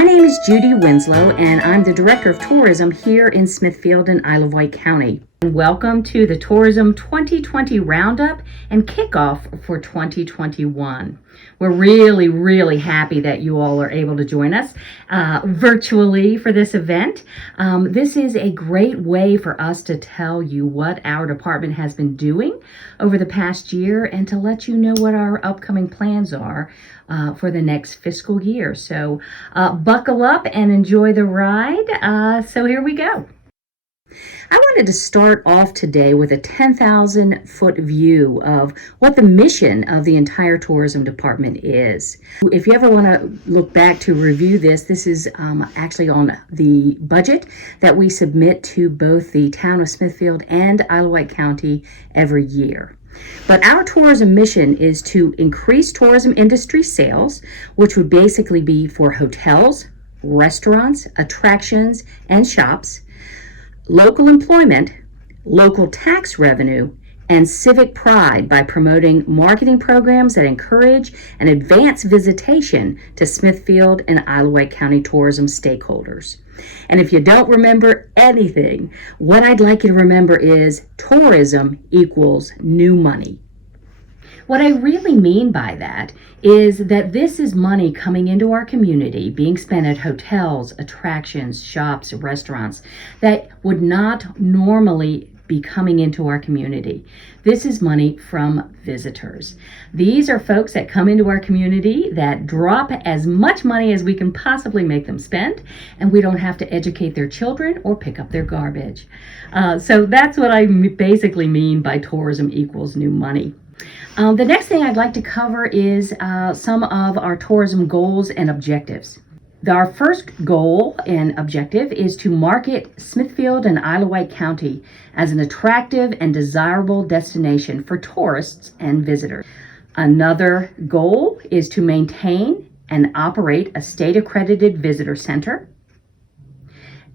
My name is Judy Winslow, and I'm the Director of Tourism here in Smithfield and Isle of Wight County. And welcome to the Tourism 2020 Roundup and Kickoff for 2021. We're really happy that you all are able to join us virtually for this event. This is a great way for us to tell you what our department has been doing over the past year and to let you know what our upcoming plans are for the next fiscal year. So buckle up and enjoy the ride. So here we go. I wanted to start off today with a 10,000-foot view of what the mission of the entire tourism department is. If you ever want to look back to review this is actually on the budget that we submit to both the town of Smithfield and Isle of Wight County every year. But our tourism mission is to increase tourism industry sales, which would basically be for hotels, restaurants, attractions, and shops, local employment, local tax revenue, and civic pride by promoting marketing programs that encourage and advance visitation to Smithfield and Isle of Wight County tourism stakeholders. And if you don't remember anything, what I'd like you to remember is tourism equals new money. What I really mean by that is that this is money coming into our community, being spent at hotels, attractions, shops, restaurants that would not normally be coming into our community. This is money from visitors. These are folks that come into our community that drop as much money as we can possibly make them spend, and we don't have to educate their children or pick up their garbage. So that's what I basically mean by tourism equals new money. The next thing I'd like to cover is some of our tourism goals and objectives. Our first goal and objective is to market Smithfield and Isle of Wight County as an attractive and desirable destination for tourists and visitors. Another goal is to maintain and operate a state-accredited visitor center.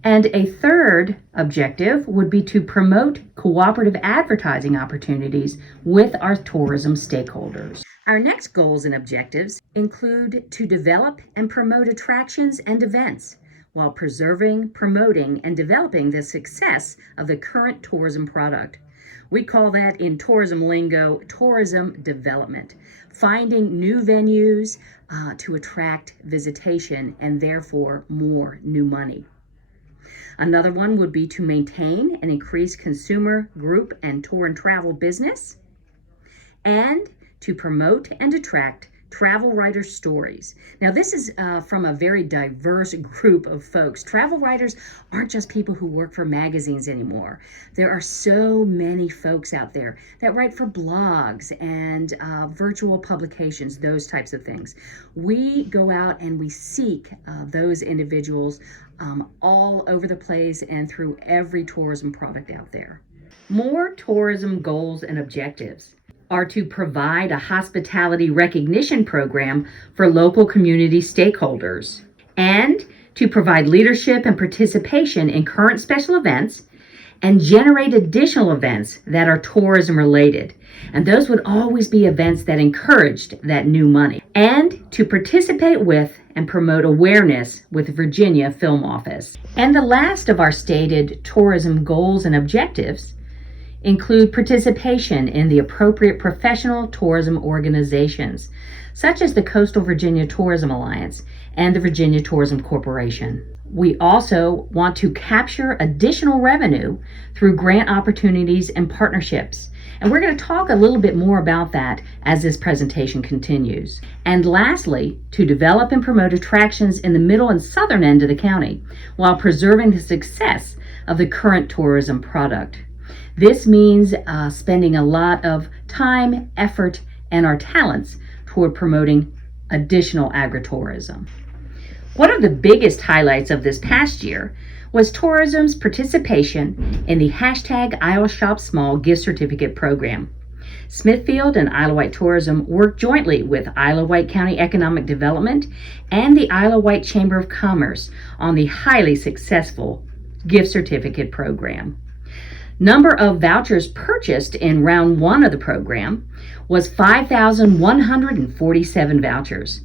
And a third objective would be to promote cooperative advertising opportunities with our tourism stakeholders. Our next goals and objectives include to develop and promote attractions and events while preserving, promoting, and developing the success of the current tourism product. We call that in tourism lingo, tourism development, finding new venues to attract visitation and therefore more new money. Another one would be to maintain and increase consumer, group, and tour and travel business, and to promote and attract travel writer stories. Now, this is from a very diverse group of folks. Travel writers aren't just people who work for magazines anymore. There are so many folks out there that write for blogs and virtual publications, those types of things. We go out and we seek those individuals all over the place and through every tourism product out there. More tourism goals and objectives are to provide a hospitality recognition program for local community stakeholders and to provide leadership and participation in current special events and generate additional events that are tourism related. And those would always be events that encouraged that new money. And to participate with and promote awareness with Virginia Film Office. And the last of our stated tourism goals and objectives include participation in the appropriate professional tourism organizations, such as the Coastal Virginia Tourism Alliance and the Virginia Tourism Corporation. We also want to capture additional revenue through grant opportunities and partnerships. And we're going to talk a little bit more about that as this presentation continues. And lastly, to develop and promote attractions in the middle and southern end of the county while preserving the success of the current tourism product. This means spending a lot of time, effort, and our talents toward promoting additional agritourism. One of the biggest highlights of this past year was tourism's participation in the hashtag Isle Shop Small gift certificate program. Smithfield and Isle of Wight Tourism worked jointly with Isle of Wight County Economic Development and the Isle of Wight Chamber of Commerce on the highly successful gift certificate program. Number of vouchers purchased in round 1 of the program was 5,147 vouchers.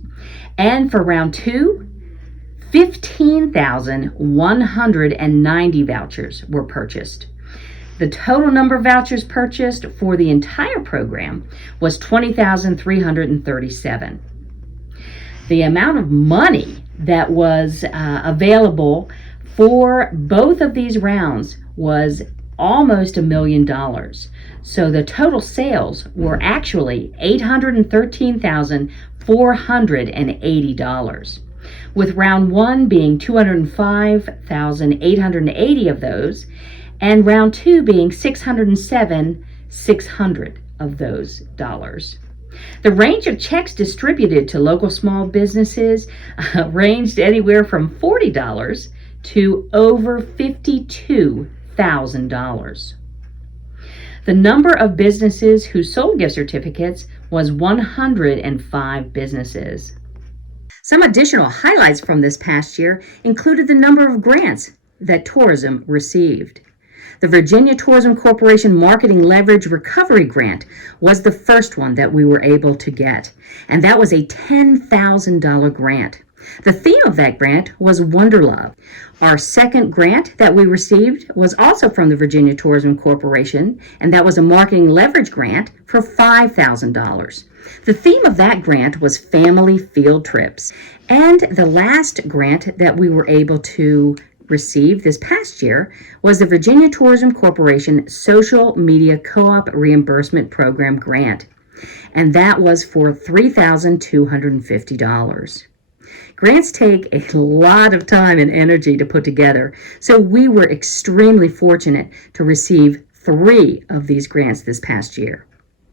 And for round 2, 15,190 vouchers were purchased. The total number of vouchers purchased for the entire program was 20,337. The amount of money that was available for both of these rounds was almost $1 million. So the total sales were actually $813,480, with round one being 205,880 of those, and round two being 607,600 of those dollars. The range of checks distributed to local small businesses ranged anywhere from $40 to over $52,000. The number of businesses who sold gift certificates was 105 businesses. Some additional highlights from this past year included the number of grants that tourism received. The Virginia Tourism Corporation Marketing Leverage Recovery Grant was the first one that we were able to get, and that was a $10,000 grant. The theme of that grant was WANDERLOVE. Our second grant that we received was also from the Virginia Tourism Corporation, and that was a marketing leverage grant for $5,000. The theme of that grant was family field trips. And the last grant that we were able to receive this past year was the Virginia Tourism Corporation Social Media Co-op Reimbursement Program grant, and that was for $3,250. Grants take a lot of time and energy to put together, so we were extremely fortunate to receive 3 of these grants this past year.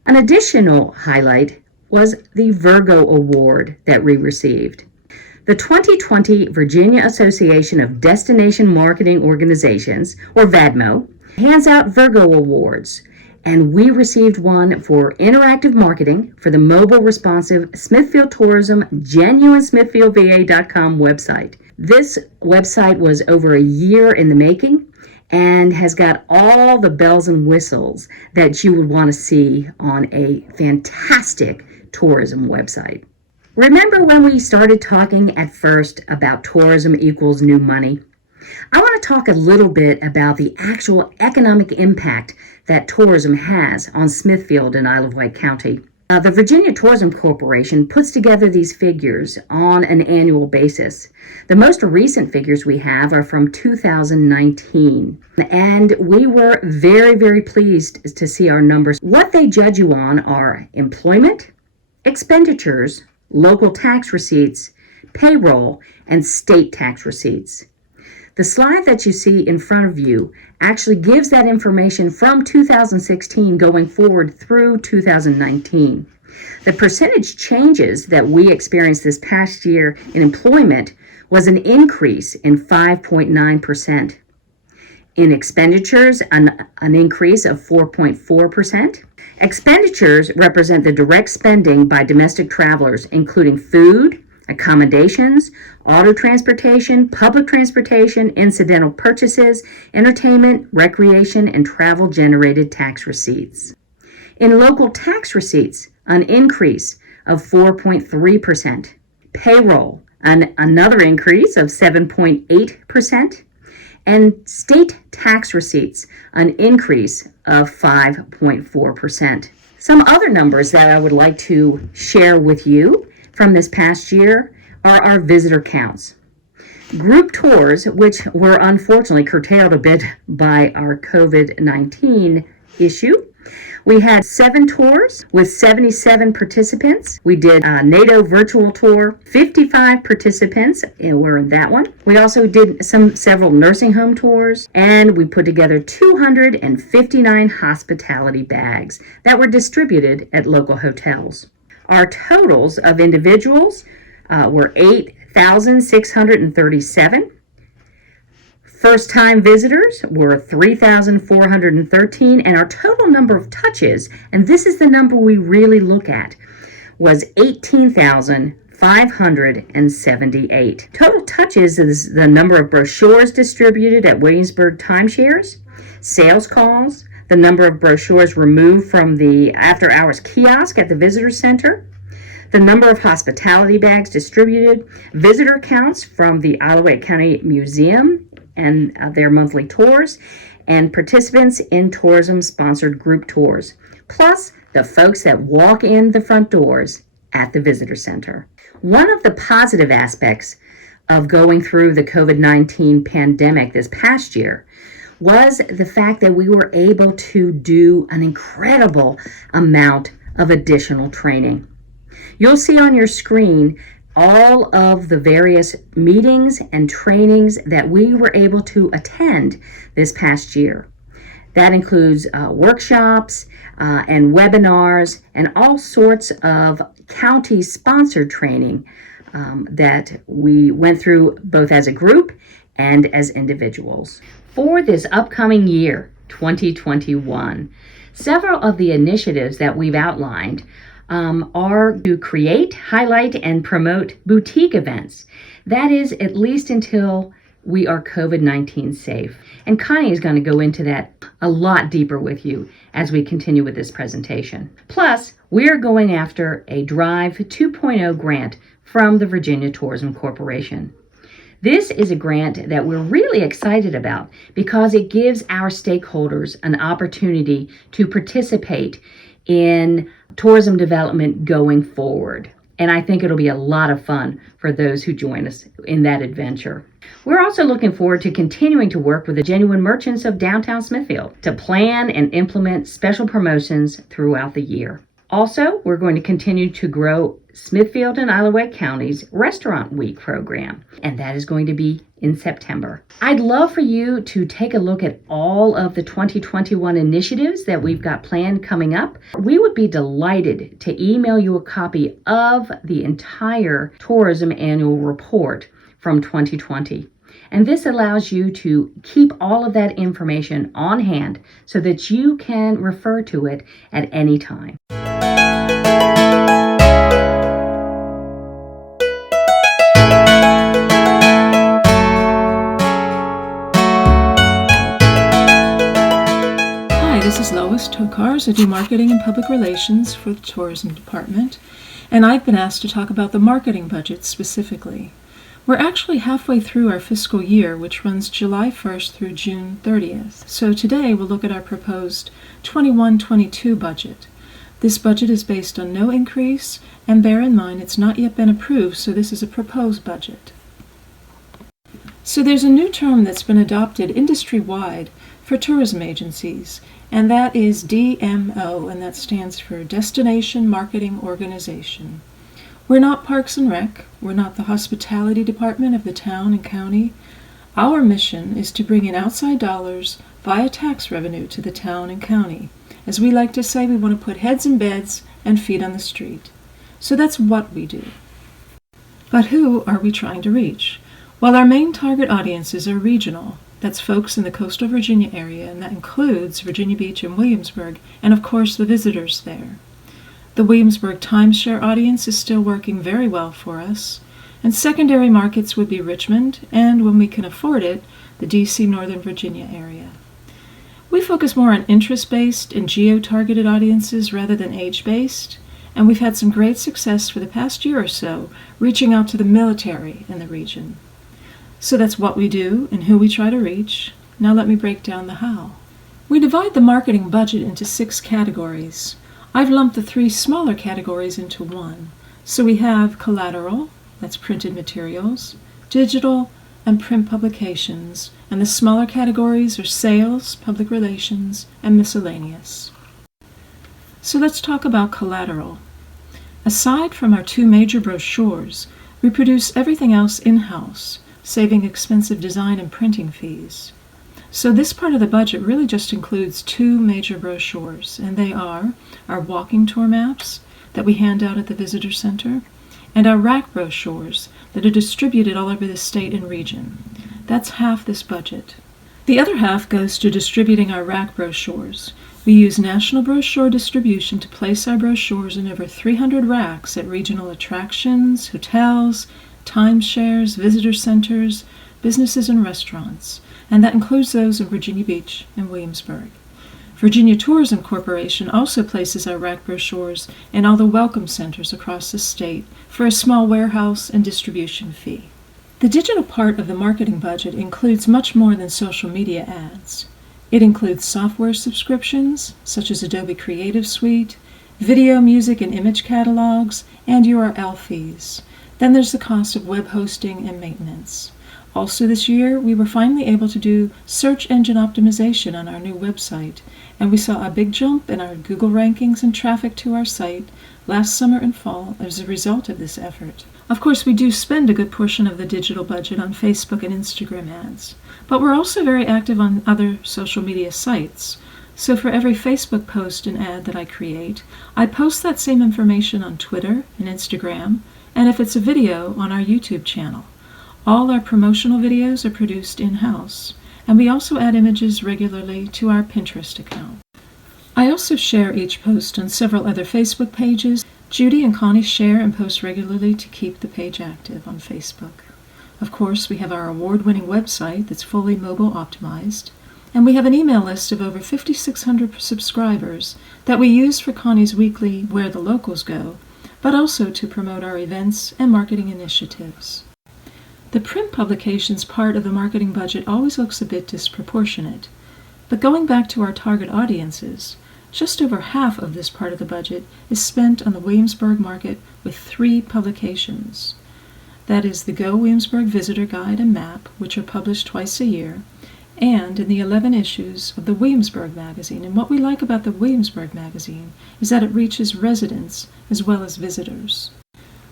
An additional highlight was the Virgo Award that we received. The 2020 Virginia Association of Destination Marketing Organizations, or VADMO, hands out Virgo Awards, and we received one for interactive marketing for the mobile responsive Smithfield Tourism genuine SmithfieldVA.com website. This website was over a year in the making and has got all the bells and whistles that you would want to see on a fantastic tourism website. Remember when we started talking at first about tourism equals new money? I want to talk a little bit about the actual economic impact that tourism has on Smithfield and Isle of Wight County. The Virginia Tourism Corporation puts together these figures on an annual basis. The most recent figures we have are from 2019, and we were very, very pleased to see our numbers. What they judge you on are employment, expenditures, local tax receipts, payroll, and state tax receipts. The slide that you see in front of you actually gives that information from 2016 going forward through 2019. The percentage changes that we experienced this past year in employment was an increase in 5.9%. In expenditures, an increase of 4.4%. Expenditures represent the direct spending by domestic travelers, including food, accommodations, auto transportation, public transportation, incidental purchases, entertainment, recreation, and travel-generated tax receipts. In local tax receipts, an increase of 4.3%. Payroll, another increase of 7.8%. And state tax receipts, an increase of 5.4%. Some other numbers that I would like to share with you from this past year are our visitor counts. Group tours, which were unfortunately curtailed a bit by our COVID-19 issue. We had 7 tours with 77 participants. We did a NATO virtual tour, 55 participants were in that one. We also did several nursing home tours, and we put together 259 hospitality bags that were distributed at local hotels. Our totals of individuals were 8,637. First-time visitors were 3,413, and our total number of touches, and this is the number we really look at, was 18,578. Total touches is the number of brochures distributed at Williamsburg timeshares, sales calls, the number of brochures removed from the after-hours kiosk at the visitor center, the number of hospitality bags distributed, visitor counts from the Isle of Wight County Museum and their monthly tours, and participants in tourism-sponsored group tours, plus the folks that walk in the front doors at the visitor center. One of the positive aspects of going through the COVID-19 pandemic this past year was the fact that we were able to do an incredible amount of additional training. You'll see on your screen all of the various meetings and trainings that we were able to attend this past year. That includes workshops and webinars and all sorts of county-sponsored training that we went through both as a group and as individuals. For this upcoming year, 2021, several of the initiatives that we've outlined are to create, highlight, and promote boutique events. That is, at least until we are COVID-19 safe. And Connie is going to go into that a lot deeper with you as we continue with this presentation. Plus, we're going after a Drive 2.0 grant from the Virginia Tourism Corporation. This is a grant that we're really excited about because it gives our stakeholders an opportunity to participate in tourism development going forward. And I think it'll be a lot of fun for those who join us in that adventure. We're also looking forward to continuing to work with the genuine merchants of downtown Smithfield to plan and implement special promotions throughout the year. Also, we're going to continue to grow Smithfield and Isle of Wight County's Restaurant Week program, and that is going to be in September. I'd love for you to take a look at all of the 2021 initiatives that we've got planned coming up. We would be delighted to email you a copy of the entire tourism annual report from 2020. And this allows you to keep all of that information on hand so that you can refer to it at any time. This is Lois Tokars. I do marketing and public relations for the tourism department, and I've been asked to talk about the marketing budget specifically. We're actually halfway through our fiscal year, which runs July 1st through June 30th. So today we'll look at our proposed 21-22 budget. This budget is based on no increase, and bear in mind it's not yet been approved, so this is a proposed budget. So there's a new term that's been adopted industry-wide for tourism agencies, and that is DMO, and that stands for Destination Marketing Organization. We're not Parks and Rec, we're not the hospitality department of the town and county. Our mission is to bring in outside dollars via tax revenue to the town and county. As we like to say, we want to put heads in beds and feet on the street. So that's what we do. But who are we trying to reach? Well, our main target audiences are regional. That's folks in the coastal Virginia area, and that includes Virginia Beach and Williamsburg, and of course the visitors there. The Williamsburg timeshare audience is still working very well for us, and secondary markets would be Richmond, and when we can afford it, the DC Northern Virginia area. We focus more on interest-based and geo-targeted audiences rather than age-based, and we've had some great success for the past year or so reaching out to the military in the region. So that's what we do and who we try to reach. Now let me break down the how. We divide the marketing budget into 6 categories. I've lumped the 3 smaller categories into one. So we have collateral, that's printed materials, digital, and print publications, and the smaller categories are sales, public relations, and miscellaneous. So let's talk about collateral. Aside from our 2 major brochures, we produce everything else in-house, saving expensive design and printing fees. So this part of the budget really just includes 2 major brochures, and they are our walking tour maps that we hand out at the visitor center, and our rack brochures that are distributed all over the state and region. That's half this budget. The other half goes to distributing our rack brochures. We use national brochure distribution to place our brochures in over 300 racks at regional attractions, hotels, timeshares, visitor centers, businesses, and restaurants, and that includes those in Virginia Beach and Williamsburg. Virginia Tourism Corporation also places our rack brochures in all the welcome centers across the state for a small warehouse and distribution fee. The digital part of the marketing budget includes much more than social media ads. It includes software subscriptions, such as Adobe Creative Suite, video, music, and image catalogs, and URL fees. Then there's the cost of web hosting and maintenance. Also this year, we were finally able to do search engine optimization on our new website, and we saw a big jump in our Google rankings and traffic to our site last summer and fall as a result of this effort. Of course, we do spend a good portion of the digital budget on Facebook and Instagram ads, but we're also very active on other social media sites. So for every Facebook post and ad that I create, I post that same information on Twitter and Instagram, and if it's a video, on our YouTube channel. All our promotional videos are produced in-house, and we also add images regularly to our Pinterest account. I also share each post on several other Facebook pages. Judy and Connie share and post regularly to keep the page active on Facebook. Of course, we have our award-winning website that's fully mobile optimized, and we have an email list of over 5,600 subscribers that we use for Connie's weekly Where the Locals Go, but also to promote our events and marketing initiatives. The print publications part of the marketing budget always looks a bit disproportionate, but going back to our target audiences, just over half of this part of the budget is spent on the Williamsburg market with 3 publications. That is the Go Williamsburg Visitor Guide and Map, which are published twice a year, and in the 11 issues of the Williamsburg magazine. And what we like about the Williamsburg magazine is that it reaches residents as well as visitors.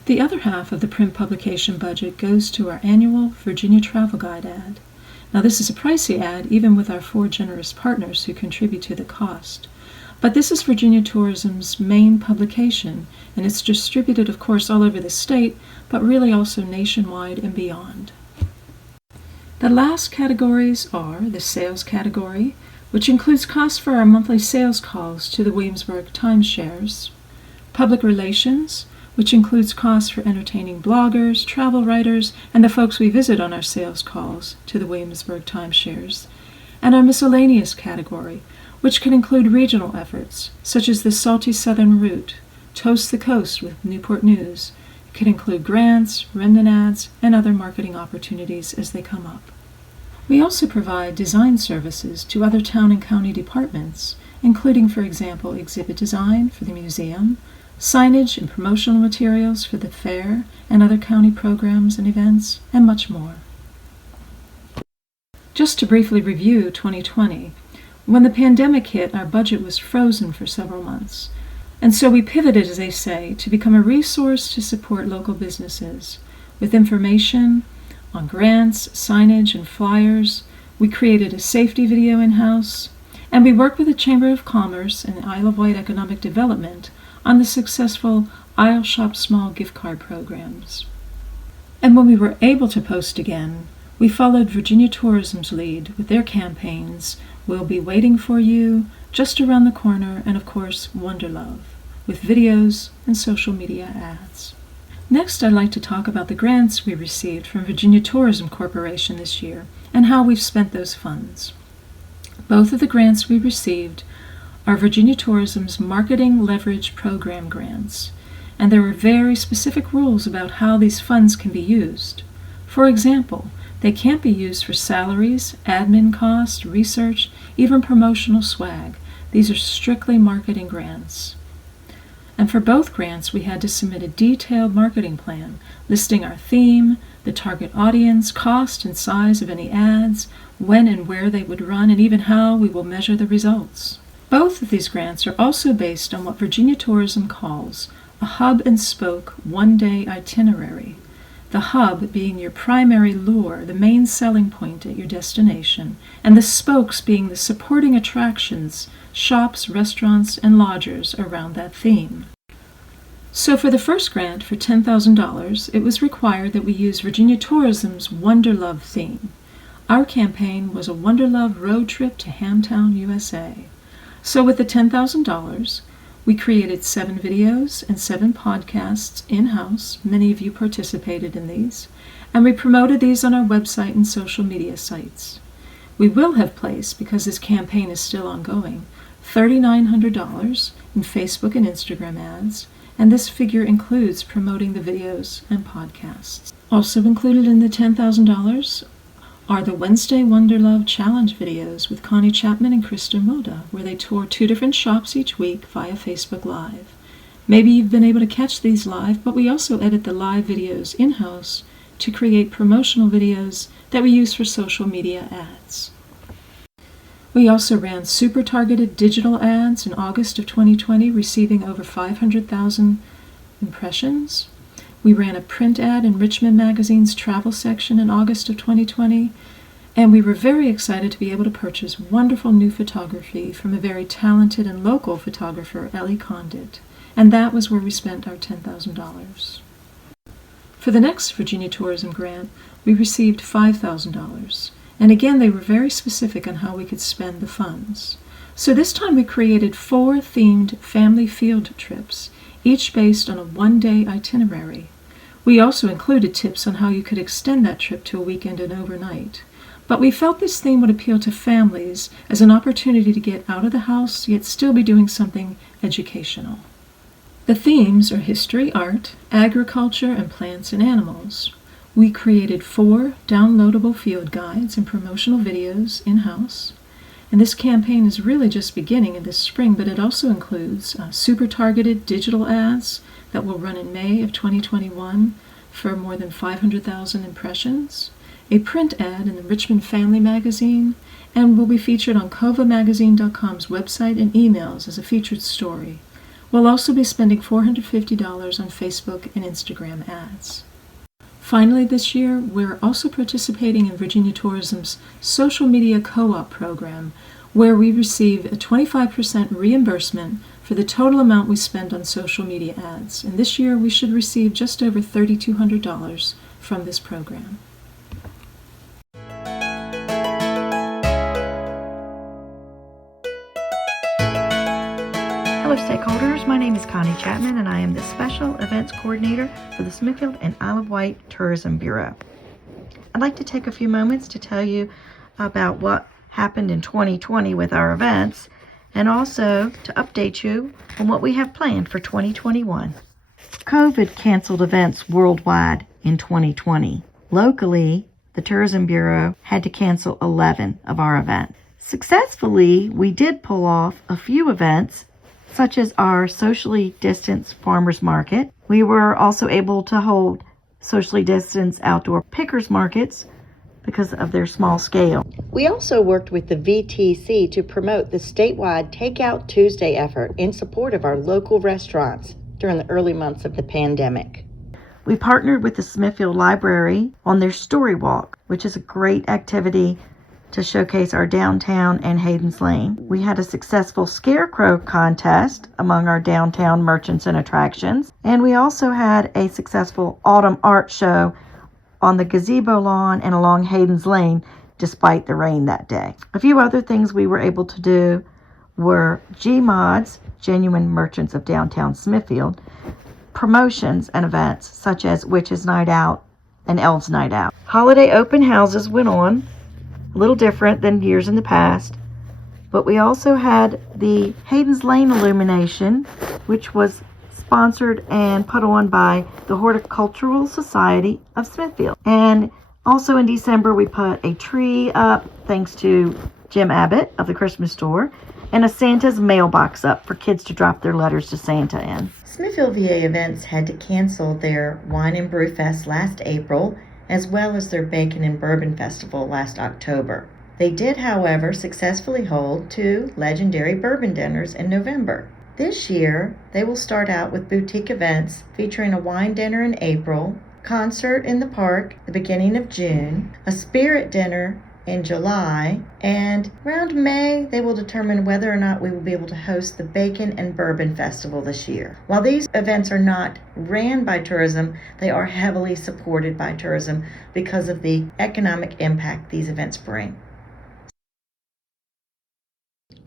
The other half of the print publication budget goes to our annual Virginia Travel Guide ad. Now this is a pricey ad even with our 4 generous partners who contribute to the cost. But this is Virginia Tourism's main publication, and it's distributed, of course, all over the state, but really also nationwide and beyond. The last categories are the sales category, which includes costs for our monthly sales calls to the Williamsburg timeshares, public relations, which includes costs for entertaining bloggers, travel writers, and the folks we visit on our sales calls to the Williamsburg timeshares, and our miscellaneous category, which can include regional efforts, such as the Salty Southern Route, Toast the Coast with Newport News. It can include grants, remnant ads, and other marketing opportunities as they come up. We also provide design services to other town and county departments, including, for example, exhibit design for the museum, signage and promotional materials for the fair and other county programs and events, and much more. Just to briefly review 2020, when the pandemic hit, our budget was frozen for several months, and so we pivoted, as they say, to become a resource to support local businesses. With information on grants, signage, and flyers, we created a safety video in-house, and we worked with the Chamber of Commerce and Isle of Wight Economic Development on the successful Isle Shop Small gift card programs. And when we were able to post again, we followed Virginia Tourism's lead with their campaigns, We'll Be Waiting for You, Just Around the Corner, and of course, WANDERLOVE, with videos and social media ads. Next, I'd like to talk about the grants we received from Virginia Tourism Corporation this year and how we've spent those funds. Both of the grants we received are Virginia Tourism's Marketing Leverage Program grants, and there are very specific rules about how these funds can be used. For example, they can't be used for salaries, admin costs, research, even promotional swag. These are strictly marketing grants. And for both grants, we had to submit a detailed marketing plan, listing our theme, the target audience, cost and size of any ads, when and where they would run, and even how we will measure the results. Both of these grants are also based on what Virginia Tourism calls a hub and spoke one-day itinerary. The hub being your primary lure, the main selling point at your destination, and the spokes being the supporting attractions, shops, restaurants, and lodgers around that theme. So for the first grant, for $10,000, it was required that we use Virginia Tourism's WANDERLOVE theme. Our campaign was a WANDERLOVE road trip to Hamtown, USA. So with the $10,000, we created 7 videos and 7 podcasts in-house. Many of you participated in these, and we promoted these on our website and social media sites. We will have placed, because this campaign is still ongoing, $3,900 in Facebook and Instagram ads, and this figure includes promoting the videos and podcasts. Also included in the $10,000 are the Wednesday WANDERLOVE challenge videos with Connie Chapman and Krista Moda, where they tour 2 different shops each week via Facebook Live. Maybe you've been able to catch these live, but we also edit the live videos in-house to create promotional videos that we use for social media ads. We also ran super targeted digital ads in August of 2020, receiving over 500,000 impressions. We ran a print ad in Richmond Magazine's travel section in August of 2020, and we were very excited to be able to purchase wonderful new photography from a very talented and local photographer, Ellie Condit, and that was where we spent our $10,000. For the next Virginia Tourism Grant, we received $5,000, and again they were very specific on how we could spend the funds. So this time we created 4 themed family field trips, each based on a 1-day itinerary. We also included tips on how you could extend that trip to a weekend and overnight. But we felt this theme would appeal to families as an opportunity to get out of the house, yet still be doing something educational. The themes are history, art, agriculture, and plants and animals. We created 4 downloadable field guides and promotional videos in-house. And this campaign is really just beginning in this spring, but it also includes super targeted digital ads that will run in May of 2021 for more than 500,000 impressions, a print ad in the Richmond Family Magazine, and will be featured on covamagazine.com's website and emails as a featured story. We'll also be spending $450 on Facebook and Instagram ads. Finally, this year, we're also participating in Virginia Tourism's Social Media Co-op program, where we receive a 25% reimbursement for the total amount we spend on social media ads. And this year, we should receive just over $3,200 from this program. Hello stakeholders, my name is Connie Chapman and I am the Special Events Coordinator for the Smithfield and Isle of Wight Tourism Bureau. I'd like to take a few moments to tell you about what happened in 2020 with our events and also to update you on what we have planned for 2021. COVID canceled events worldwide in 2020. Locally, the Tourism Bureau had to cancel 11 of our events. Successfully, we did pull off a few events such as our socially distanced farmers market. We were also able to hold socially distanced outdoor pickers markets because of their small scale. We also worked with the VTC to promote the statewide Takeout Tuesday effort in support of our local restaurants during the early months of the pandemic. We partnered with the Smithfield Library on their Story Walk, which is a great activity to showcase our downtown and Hayden's Lane. We had a successful scarecrow contest among our downtown merchants and attractions, and we also had a successful autumn art show on the gazebo lawn and along Hayden's Lane despite the rain that day. A few other things we were able to do were GMODs, Genuine Merchants of Downtown Smithfield, promotions and events such as Witches Night Out and Elves Night Out. Holiday open houses went on, a little different than years in the past, but we also had the Hayden's Lane Illumination, which was sponsored and put on by the Horticultural Society of Smithfield. And also in December, we put a tree up thanks to Jim Abbott of the Christmas store and a Santa's mailbox up for kids to drop their letters to Santa in. Smithfield VA Events had to cancel their Wine and Brew Fest last April, as well as their Bacon and Bourbon Festival last October. They did, however, successfully hold 2 legendary bourbon dinners in November. This year, they will start out with boutique events featuring a wine dinner in April, concert in the park the beginning of June, a spirit dinner in July, and around May, they will determine whether or not we will be able to host the Bacon and Bourbon Festival this year. While these events are not ran by tourism, they are heavily supported by tourism because of the economic impact these events bring.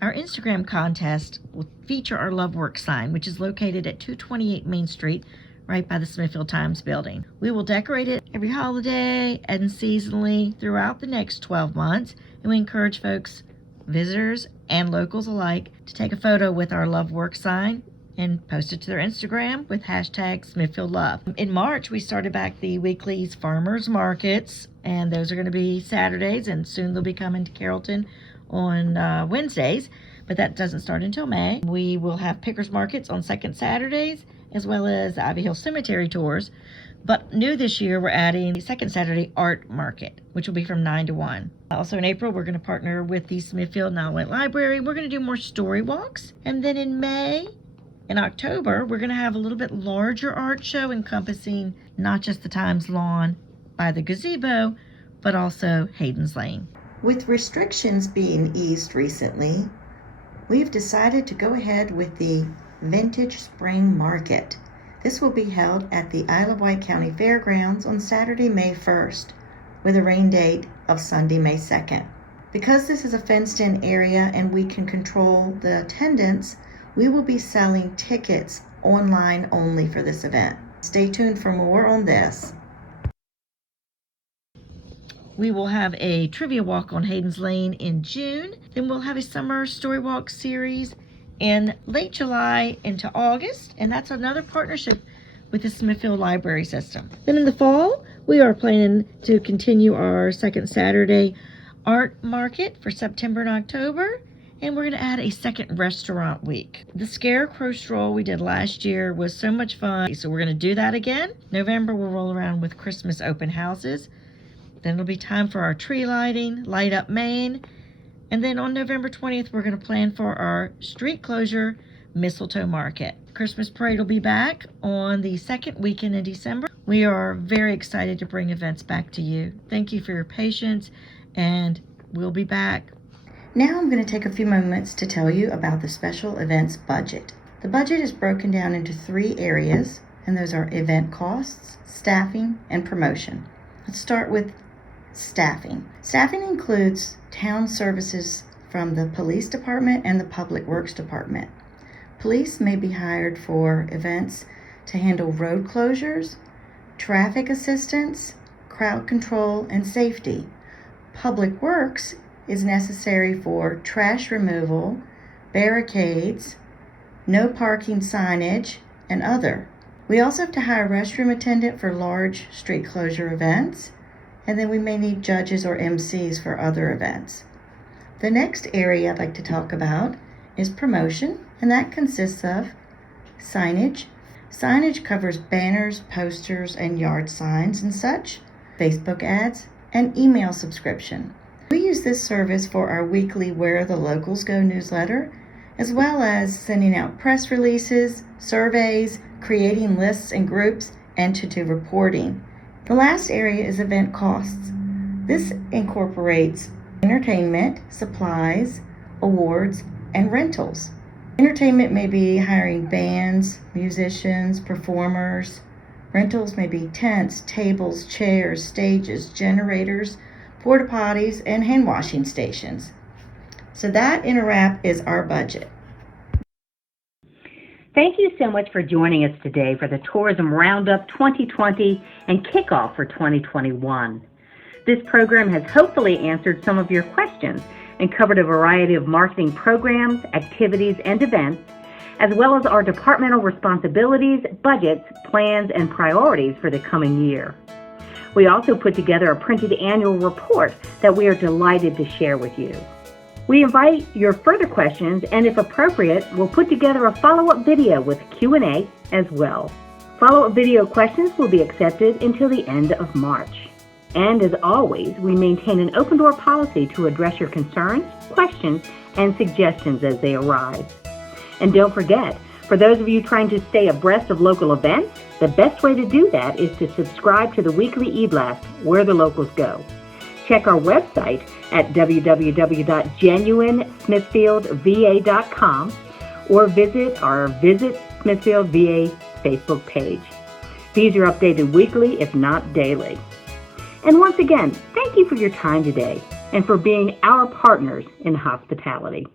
Our Instagram contest will feature our Love Work sign, which is located at 228 Main Street, right by the Smithfield Times building. We will decorate it every holiday and seasonally throughout the next 12 months, and we encourage folks visitors and locals alike to take a photo with our Love Work sign and post it to their Instagram with hashtag Smithfield Love. In March, we started back the weekly farmers markets, and those are going to be Saturdays, and soon they'll be coming to Carrollton on Wednesdays, but that doesn't start until May. We will have pickers markets on second Saturdays, as well as Ivy Hill Cemetery tours. But new this year, we're adding the second Saturday art market, which will be from 9 to 1. Also in April, we're going to partner with the Smithfield and Isle of Wight Library. We're going to do more story walks. And then in May and October, we're going to have a little bit larger art show encompassing not just the Times lawn by the gazebo, but also Hayden's Lane. With restrictions being eased recently, we've decided to go ahead with the Vintage Spring Market. This will be held at the Isle of Wight County Fairgrounds on Saturday, May 1st, with a rain date of Sunday, May 2nd. Because this is a fenced-in area and we can control the attendance, we will be selling tickets online only for this event. Stay tuned for more on this. We will have a trivia walk on Hayden's Lane in June. Then we'll have a summer story walk series in late July into August, and that's another partnership with the Smithfield Library System. Then in the fall, we are planning to continue our second Saturday art market for September and October, and we're going to add a second restaurant week. The Scarecrow Stroll we did last year was so much fun, so we're going to do that again. November, we'll roll around with Christmas open houses. Then it'll be time for our tree lighting, Light Up Maine. And then on November 20th, we're going to plan for our street closure mistletoe market. Christmas parade will be back on the second weekend in December. We are very excited to bring events back to you. Thank you for your patience, and we'll be back. Now I'm going to take a few moments to tell you about the special events budget. The budget is broken down into 3 areas, and those are event costs, staffing, and promotion. Let's start with staffing. Staffing includes town services from the police department and the public works department. Police may be hired for events to handle road closures, traffic assistance, crowd control, and safety. Public works is necessary for trash removal, barricades, no parking signage, and other. We also have to hire a restroom attendant for large street closure events, and then we may need judges or MCs for other events. The next area I'd like to talk about is promotion, and that consists of signage. Signage covers banners, posters, and yard signs and such, Facebook ads, and email subscription. We use this service for our weekly Where the Locals Go newsletter, as well as sending out press releases, surveys, creating lists and groups, and to do reporting. The last area is event costs. This incorporates entertainment, supplies, awards, and rentals. Entertainment may be hiring bands, musicians, performers. Rentals may be tents, tables, chairs, stages, generators, porta potties, and hand washing stations. So that in a wrap is our budget. Thank you so much for joining us today for the Tourism Roundup 2020 and kickoff for 2021. This program has hopefully answered some of your questions and covered a variety of marketing programs, activities, and events, as well as our departmental responsibilities, budgets, plans, and priorities for the coming year. We also put together a printed annual report that we are delighted to share with you. We invite your further questions, and if appropriate, we'll put together a follow-up video with Q&A as well. Follow-up video questions will be accepted until the end of March. And as always, we maintain an open door policy to address your concerns, questions, and suggestions as they arise. And don't forget, for those of you trying to stay abreast of local events, the best way to do that is to subscribe to the weekly e-blast, Where the Locals Go. Check our website at www.genuinesmithfieldva.com or visit our Visit Smithfield VA Facebook page. These are updated weekly, if not daily. And once again, thank you for your time today and for being our partners in hospitality.